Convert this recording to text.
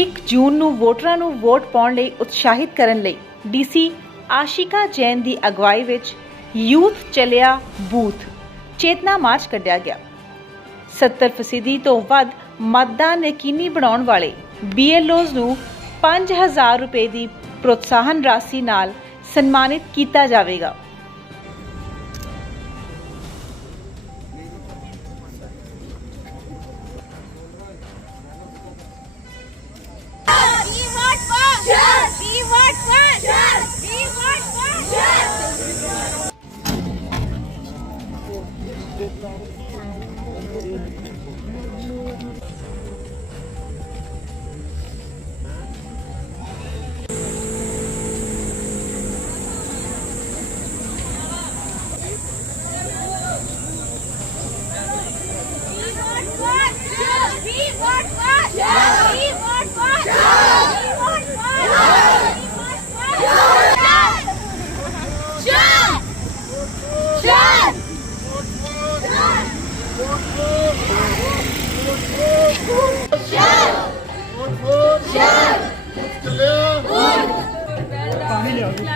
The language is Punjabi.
1 ਜੂਨ ਨੂੰ ਵੋਟਰਾਂ ਨੂੰ ਵੋਟ ਪਾਉਣ ਲਈ ਉਤਸ਼ਾਹਿਤ ਕਰਨ ਲਈ ਡੀਸੀ ਆਸ਼ਿਕਾ ਜੈਨ ਦੀ ਅਗਵਾਈ ਵਿੱਚ ਯੂਥ ਚਲਿਆ ਬੂਥ ਚੇਤਨਾ ਮਾਰਚ ਕੱਢਿਆ ਗਿਆ 70 ਫੀਸਦੀ ਤੋਂ ਵੱਧ ਮਤਦਾਨ ਯਕੀਨੀ ਬਣਾਉਣ ਵਾਲੇ ਬੀਐਲਓਜ਼ ਨੂੰ 5000 ਰੁਪਏ ਦੀ ਪ੍ਰੋਤਸਾਹਨ ਰਾਸ਼ੀ ਨਾਲ ਸਨਮਾਨਿਤ ਕੀਤਾ ਜਾਵੇਗਾ Thank hey, you.